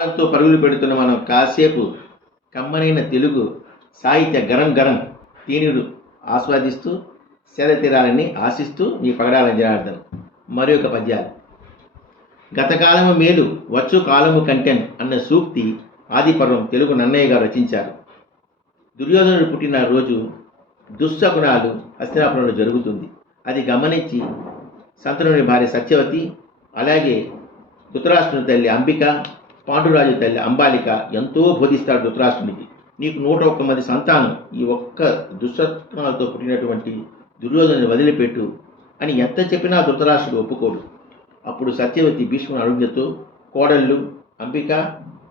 తో పరుగులు పెడుతున్న మనం కాసేపు కమ్మనైన తెలుగు సాహిత్య గరం గరం తీనుడు ఆస్వాదిస్తూ సేద తీరాలని ఆశిస్తూ మీ పగడాల జనార్దన్. మరి ఒక పద్యాలు. గతకాలము మేలు వచ్చు కాలము కంటెన్ అన్న సూక్తి ఆదిపర్వం తెలుగు నన్నయ్య గారు రచించారు. దుర్యోధనుడు పుట్టిన రోజు దుస్సగుణాలు హస్తినాపురంలో జరుగుతుంది. అది గమనించి సంతనుని భార్య సత్యవతి అలాగే ధృతరాష్ట్రుని తల్లి అంబిక పాండురాజు తల్లి అంబాలిక ఎంతో బోధిస్తాడు ధృతరాష్ట్రునికి. నీకు నూట ఒక్క మంది సంతానం ఈ ఒక్క దుశ్శత్నాలతో పుట్టినటువంటి దుర్యోధను వదిలిపెట్టు అని ఎంత చెప్పినా ధృతరాష్ట్రుడు ఒప్పుకోడు. అప్పుడు సత్యవతి భీష్ముని అనుజ్ఞతో కోడళ్ళు అంబిక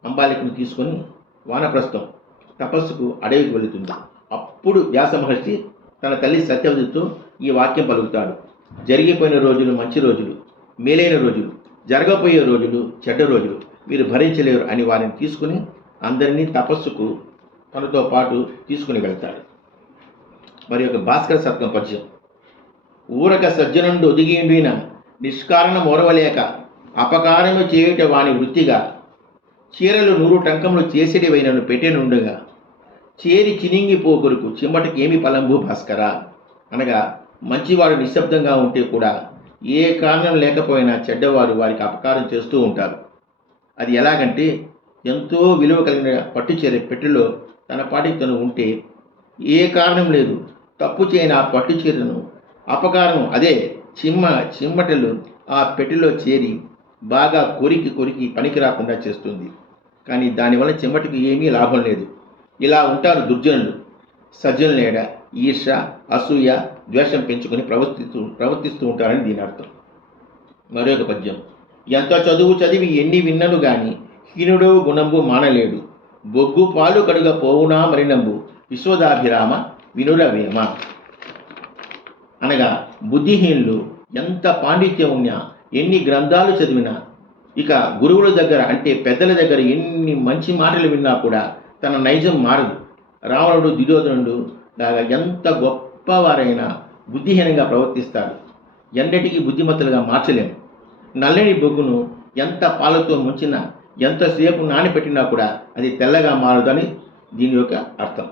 అంబాలికను తీసుకొని వానప్రస్థం తపస్సుకు అడవికి వెళుతుంది. అప్పుడు వ్యాస మహర్షి తన తల్లి సత్యవతితో ఈ వాక్యం పలుకుతాడు. జరిగిపోయిన రోజులు మంచి రోజులు మేలైన రోజులు. జరగబోయే రోజులు చెడ్డ రోజులు మీరు భరించలేరు అని వారిని తీసుకుని అందరినీ తపస్సుకు తనతో పాటు తీసుకుని వెళ్తాడు. మరి యొక్క భాస్కర సత్వం పరిచయం ఊరక సజ్జనుండు ఒదిగిండిన నిష్కారణం ఓరవలేక అపకారము చేయుట వాని వృత్తిగా చీరలు నూరు టంకములు చేసేటివైనను పెట్టెనుండగా చేరి చినింగిపోకురుకు చిమ్మటికి ఏమి పలంబు భాస్కర? అనగా మంచివాడు నిశ్శబ్దంగా ఉంటే కూడా ఏ కారణం లేకపోయినా చెడ్డవారు వారికి అపకారం చేస్తూ ఉంటారు. అది ఎలాగంటే ఎంతో విలువ కలిగిన పట్టుచీర పెట్టెలో తన పాటికి తను ఉంటే ఏ కారణం లేదు. తప్పు చేయని ఆ పట్టు చీరను అపకారం అదే చిమ్మ చిమ్మటలు ఆ పెట్టెలో చేరి బాగా కొరికి కొరికి పనికి రాకుండా చేస్తుంది. కానీ దానివల్ల చిమ్మటికి ఏమీ లాభం లేదు. ఇలా ఉంటారు దుర్జనులు. సజ్జనులేడా ఈర్ష అసూయ ద్వేషం పెంచుకొని ప్రవర్తిస్తూ ప్రవర్తిస్తూ ఉంటారని దీని అర్థం. మరొక పద్యం. ఎంత చదువు చదివి ఎన్ని విన్నను గాని హీనుడు గుణంబు మానలేడు. బొగ్గు పాలు కడుగ పోవునా మరినంబు విశ్వదాభిరామ వినురవేమ. అనగా బుద్ధిహీనులు ఎంత పాండిత్యం ఉన్నా ఎన్ని గ్రంథాలు చదివినా ఇక గురువుల దగ్గర అంటే పెద్దల దగ్గర ఎన్ని మంచి మాటలు విన్నా కూడా తన నైజం మారదు. రావణుడు దుర్యోధనుడు ఎంత గొప్పవారైనా బుద్ధిహీనంగా ప్రవర్తిస్తారు. ఎన్నటికీ బుద్ధిమత్తులుగా మార్చలేము. నల్లని బొగ్గును ఎంత పాలతో ముంచినా ఎంతసేపు నానబెట్టినా కూడా అది తెల్లగా మారదని దీని యొక్క అర్థం.